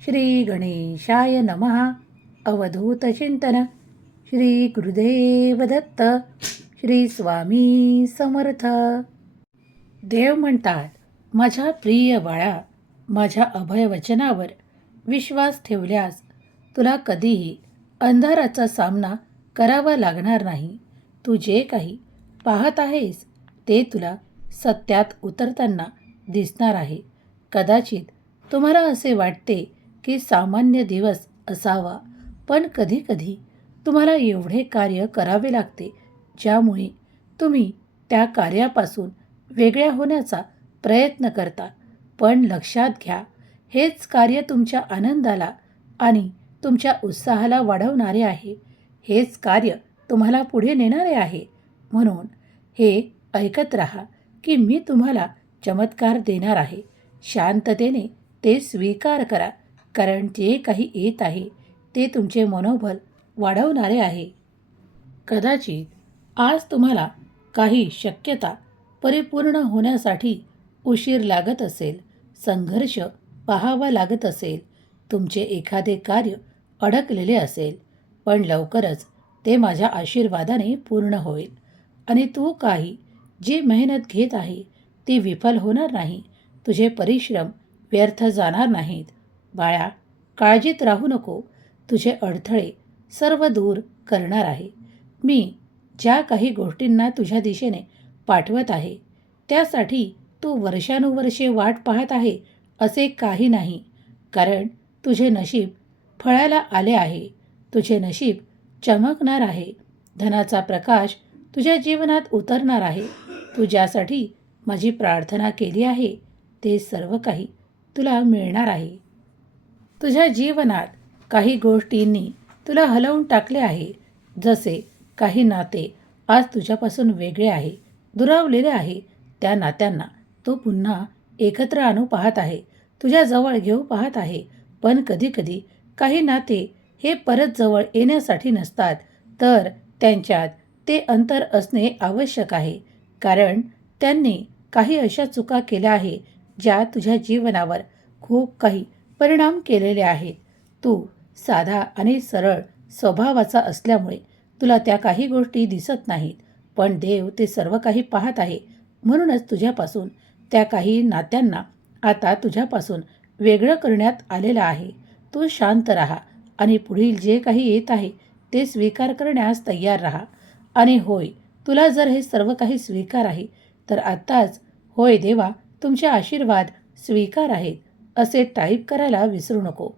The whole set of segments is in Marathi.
श्री गणेशाय नमः. अवधूत चिंतन. श्री गुरुदेव दत्त. श्री स्वामी समर्थ. देव म्हणतात, माझ्या प्रिय बाळा, माझ्या अभय वचनावर विश्वास ठेवल्यास तुला कधीही अंधाराचा सामना करावा लागणार नाही. तू जे काही पाहत आहेस ते तुला सत्यात उतरताना दिसणार आहे. कदाचित तुम्हाला असे वाटते की सामान्य दिवस असावा, पण कधीकधी तुम्हाला एवढे कार्य करावे लागते ज्यामुळे तुम्ही त्या कार्यापासून वेगळ्या होण्याचा प्रयत्न करता. पण लक्षात घ्या, हेच कार्य तुमच्या आनंदाला आणि तुमच्या उत्साहाला वाढवणारे आहे. हेच कार्य तुम्हाला पुढे नेणारे आहे. म्हणून हे ऐकत राहा की मी तुम्हाला चमत्कार देणार आहे. शांततेने ते स्वीकार करा, कारण जे काही येत आहे ते तुमचे मनोबल वाढवणारे आहे. कदाचित आज तुम्हाला काही शक्यता परिपूर्ण होण्यासाठी उशीर लागत असेल, संघर्ष पाहावा लागत असेल, तुमचे एखादे कार्य अडकलेले असेल, पण लवकरच ते माझ्या आशीर्वादाने पूर्ण होईल आणि तू काही जी मेहनत घेत आहे ती विफल होणार नाही. तुझे परिश्रम व्यर्थ जाणार नाहीत. बाळा, काळजीत राहू नको. तुझे अडथळे सर्व दूर करणार आहे. मी ज्या काही गोष्टींना तुझ्या दिशेने पाठवत आहे त्यासाठी तू वर्षानुवर्षे वाट पाहत आहे असे काही नाही, कारण तुझे नशीब फळाला आले आहे. तुझे नशीब चमकणार आहे. धनाचा प्रकाश तुझ्या जीवनात उतरणार आहे. तू ज्यासाठी माझी प्रार्थना केली आहे ते सर्व काही तुला मिळणार आहे. तुझ्या जीवनात काही गोष्टींनी तुला हलवून टाकले आहे. जसे काही नाते आज तुझ्यापासून वेगळे आहे, दुरावलेले आहे. त्या नात्यांना तो पुन्हा एकत्र आणू पाहत आहे, तुझ्या जवळ घेऊ पाहत आहे. पण कधीकधी काही नाते हे परत जवळ येण्यासाठी नसतात, तर त्यांच्यात ते अंतर असणे आवश्यक आहे. कारण त्यांनी काही अशा चुका केल्या आहे ज्या तुझ्या जीवनावर खूप काही परिणाम केलेले आहेत. तू साधा आणि सरळ स्वभावाचा असल्यामुळे तुला त्या काही गोष्टी दिसत नाहीत, पण देव ते सर्व काही पाहत आहे. म्हणूनच तुझ्यापासून त्या काही नात्यांना आता तुझ्यापासून वेगळं करण्यात आलेलं आहे. तू शांत राहा आणि पुढील जे काही येत आहे ते स्वीकार करण्यास तयार राहा. आणि होय, तुला जर हे सर्व काही स्वीकार आहे तर आत्ताच होय देवा तुमचे आशीर्वाद स्वीकार आहेत असे टाईप करायला विसरू नको.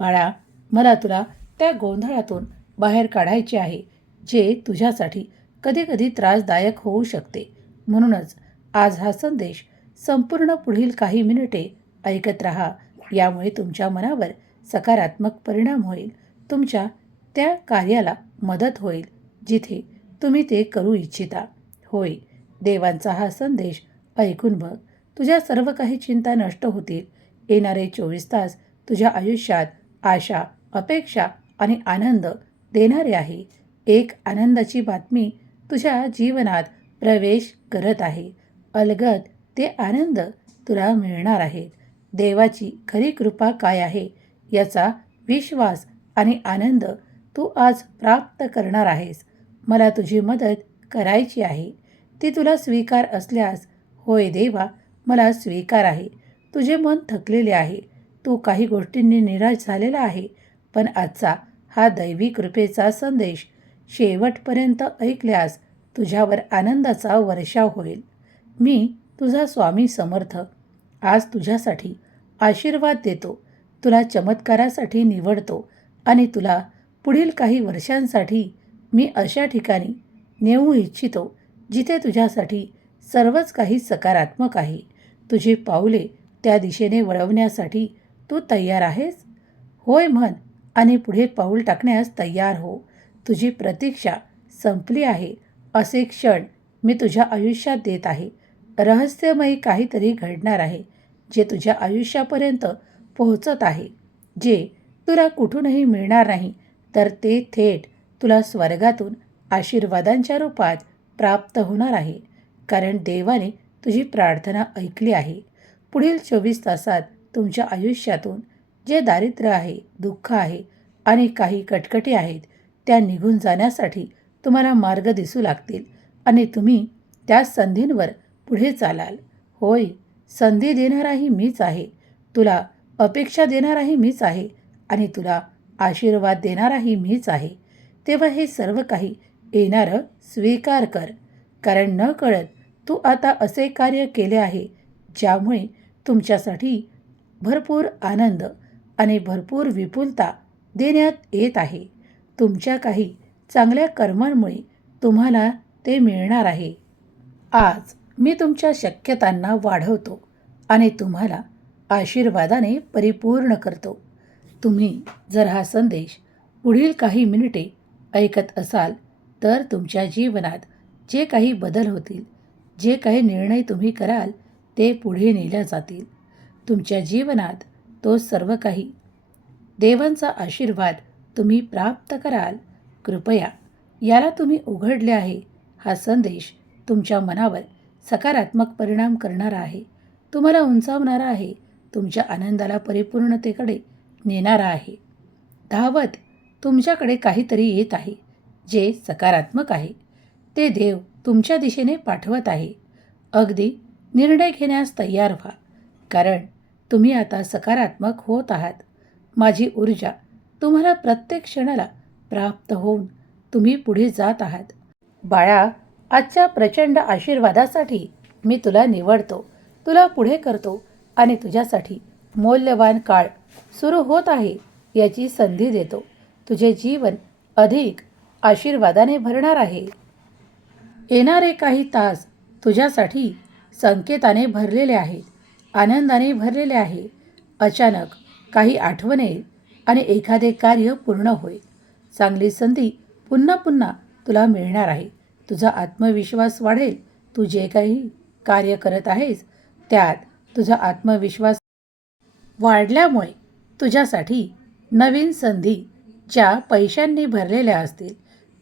बाळा, मला तुला त्या गोंधळातून बाहेर काढायचे आहे जे तुझ्यासाठी कधीकधी त्रासदायक होऊ शकते. म्हणूनच आज हा संदेश संपूर्ण पुढील काही मिनिटे ऐकत राहा. यामुळे तुमच्या मनावर सकारात्मक परिणाम होईल. तुमच्या त्या कार्याला मदत होईल जिथे तुम्ही ते करू इच्छिता. होय, देवांचा हा संदेश ऐकून बघ. तुझ्या सर्व काही चिंता नष्ट होतील. येणारे 24 तास तुझ्या आयुष्यात आशा, अपेक्षा आणि आनंद देणारे आहे. एक आनंदाची बातमी तुझ्या जीवनात प्रवेश करत आहे. अलगद ते आनंद तुला मिळणार आहेत. देवाची खरी कृपा काय आहे याचा विश्वास आणि आनंद तू आज प्राप्त करणार आहेस. मला तुझी मदत करायची आहे. ती तुला स्वीकार असल्यास होय देवा मला स्वीकार आहे. तुझे मन थकलेले आहे. तू काही गोष्टींनी निराश झालेला आहे, पण आजचा हा दैवी कृपेचा संदेश शेवटपर्यंत ऐकल्यास तुझ्यावर आनंदाचा वर्षाव होईल. मी तुझा स्वामी समर्थ आज तुझ्यासाठी आशीर्वाद देतो, तुला चमत्कारासाठी निवडतो आणि तुला पुढील काही वर्षांसाठी मी अशा ठिकाणी नेऊ इच्छितो जिथे तुझ्यासाठी सर्वच काही सकारात्मक आहे. तुझी पाऊले त्या दिशेने वळवण्यासाठी तू तयार आहेस? होय म्हण आणि पुढे पाऊल टाकण्यास तयार हो. तुझी प्रतीक्षा संपली आहे असे क्षण मी तुझ्या आयुष्यात देत आहे. रहस्यमयी काहीतरी घडणार आहे जे तुझ्या आयुष्यापर्यंत पोहोचत आहे, जे तुला कुठूनही मिळणार नाही, तर ते थेट तुला स्वर्गातून आशीर्वादांच्या रूपात प्राप्त होणार आहे. कारण देवाने तुझी प्रार्थना ऐकली आहे. पुढील 24 तासात तुमच्या आयुष्यातून जे दारिद्र्य आहे, दुःख आहे आणि काही कटकटी आहेत त्या निघून जाण्यासाठी तुम्हाला मार्ग दिसू लागतील आणि तुम्ही त्या संधींवर पुढे चालाल. होय, संधी देणाराही मीच आहे. तुला अपेक्षा देणाराही मीच आहे आणि तुला आशीर्वाद देणाराही मीच आहे. तेव्हा हे सर्व काही येणारं स्वीकार कर. कारण नकळत तू आता असे कार्य केले आहे ज्यामुळे तुमच्यासाठी भरपूर आनंद आणि भरपूर विपुलता देण्यात येत आहे. तुमच्या काही चांगल्या कर्मांमुळे तुम्हाला ते मिळणार आहे. आज मी तुमच्या शक्यतांना वाढवतो आणि तुम्हाला आशीर्वादाने परिपूर्ण करतो. तुम्ही जर हा संदेश पुढील काही मिनिटे ऐकत असाल तर तुमच्या जीवनात जे काही बदल होतील, जे काही निर्णय तुम्ही कराल ते पुढे नेल्या जातील. तुमच्या जीवनात तो सर्व काही देवांचा आशीर्वाद तुम्ही प्राप्त कराल. कृपया याला तुम्ही उघडले आहे. हा संदेश तुमच्या मनावर सकारात्मक परिणाम करणारा आहे, तुम्हाला उंचावणारा आहे, तुमच्या आनंदाला परिपूर्णतेकडे नेणारा आहे. धावत तुमच्याकडे काहीतरी येत आहे जे सकारात्मक आहे. ते देव तुमच्या दिशेने पाठवत आहे. अगदी निर्णय घेण्यास तयार व्हा, कारण तुम्ही आता सकारात्मक होत आहात. माझी ऊर्जा तुम्हाला प्रत्येक क्षणाला प्राप्त होऊन तुम्ही पुढे जात आहात. बाळा, आजच्या प्रचंड आशीर्वादासाठी मी तुला निवडतो, तुला पुढे करतो आणि तुझ्यासाठी मौल्यवान काळ सुरू होत आहे याची संधी देतो. तुझे जीवन अधिक आशीर्वादाने भरणार आहे. येणारे काही तास तुझ्यासाठी संकेताने भरलेले आहेत, आनंदाने भरलेले आहे. अचानक काही आठवण येईल आणि एखादे कार्य पूर्ण होईल. चांगली संधी पुन्हा पुन्हा तुला मिळणार आहे. तुझा आत्मविश्वास वाढेल. तू जे काही कार्य करत आहेस त्यात तुझा आत्मविश्वास वाढल्यामुळे तुझ्यासाठी नवीन संधी ज्या पैशांनी भरलेल्या असतील,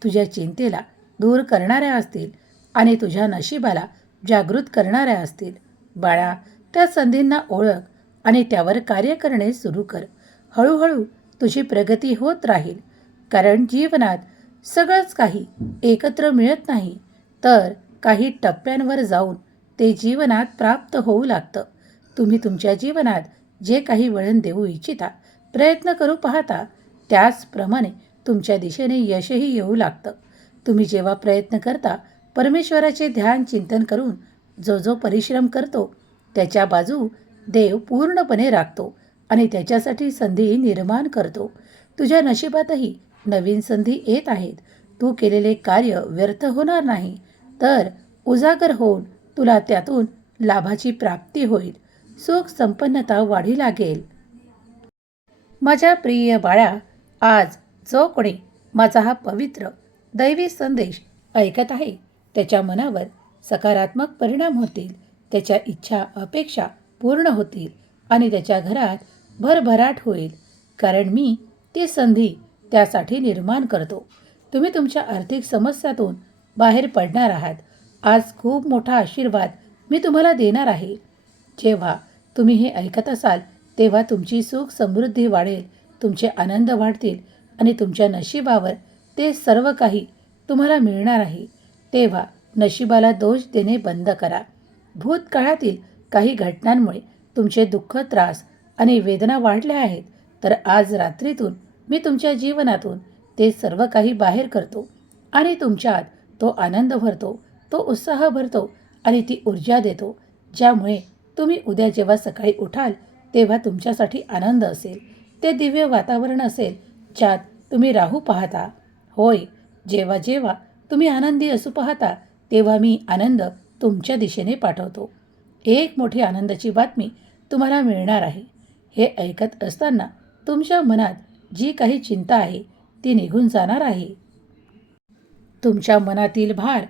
तुझ्या चिंतेला दूर करणाऱ्या असतील आणि तुझ्या नशिबाला जागृत करणाऱ्या असतील. बाळा, त्या संधींना ओळख आणि त्यावर कार्य करणे सुरू कर. हळूहळू तुझी प्रगती होत राहील, कारण जीवनात सगळंच काही एकत्र मिळत नाही, तर काही टप्प्यांवर जाऊन ते जीवनात प्राप्त होऊ लागतं. तुम्ही तुमच्या जीवनात जे काही वळण देऊ इच्छिता, प्रयत्न करू पाहता, त्याचप्रमाणे तुमच्या दिशेने यशही येऊ लागतं. तुम्ही जेव्हा प्रयत्न करता, परमेश्वराचे ध्यान चिंतन करून जो जो परिश्रम करतो त्याच्या बाजू देव पूर्णपणे राखतो आणि त्याच्यासाठी संधी निर्माण करतो. तुझ्या नशिबातही नवीन संधी येत आहेत. तू केलेले कार्य व्यर्थ होणार नाही, तर उजागर होऊन तुला त्यातून लाभाची प्राप्ती होईल. सुख संपन्नता वाढी लागेल. माझ्या प्रिय बाळा, आज जो कोणी माझा हा पवित्र दैवी संदेश ऐकत आहे त्याच्या मनावर सकारात्मक परिणाम होतील. त्याच्या इच्छा अपेक्षा पूर्ण होतील आणि त्याच्या घरात भरभराट होईल, कारण मी ती संधी त्यासाठी निर्माण करतो. तुम्ही तुमच्या आर्थिक समस्यातून बाहेर पडणार आहात. आज खूप मोठा आशीर्वाद मी तुम्हाला देणार आहे. जेव्हा तुम्ही हे ऐकत असाल तेव्हा तुमची सुख समृद्धी वाढेल, तुमचे आनंद वाढतील आणि तुमच्या नशिबावर ते सर्व काही तुम्हाला मिळणार आहे. तेव्हा नशिबाला दोष देणे बंद करा. भूतकाळातील काही घटनांमुळे तुमचे दुःख, त्रास आणि वेदना वाढल्या आहेत, तर आज रात्रीतून मी तुमच्या जीवनातून ते सर्व काही बाहेर करतो आणि तुमच्यात तो आनंद भरतो, तो उत्साह भरतो आणि ती ऊर्जा देतो, ज्यामुळे तुम्ही उद्या जेव्हा सकाळी उठाल तेव्हा तुमच्यासाठी आनंद असेल. ते दिव्य वातावरण असेल ज्यात तुम्ही राहू पाहता. होय, जेव्हा जेव्हा तुम्ही आनंदी असू पाहता तेव्हा मी आनंद तुमच्या दिशेने पाठवतो. एक मोठी आनंदाची बातमी तुम्हाला मिळणार आहे. हे ऐकत असताना तुमच्या मनात जी काही चिंता आहे ती निघून जाणार आहे. तुमच्या मनातील भार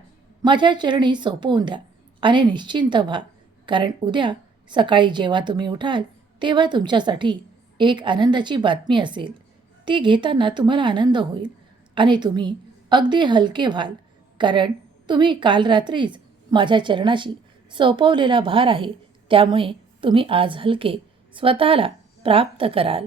माझ्या चरणी सोपवून द्या आणि निश्चिंत व्हा, कारण उद्या सकाळी जेव्हा तुम्ही उठाल तेव्हा तुमच्यासाठी एक आनंदाची बातमी असेल. ती घेताना तुम्हाला आनंद होईल आणि तुम्ही अगदी हलके व्हाल, कारण तुम्ही काल रात्रीच माझ्या चरणाशी सोपवलेला भार आहे. त्यामुळे तुम्ही आज हलके स्वतःला प्राप्त कराल.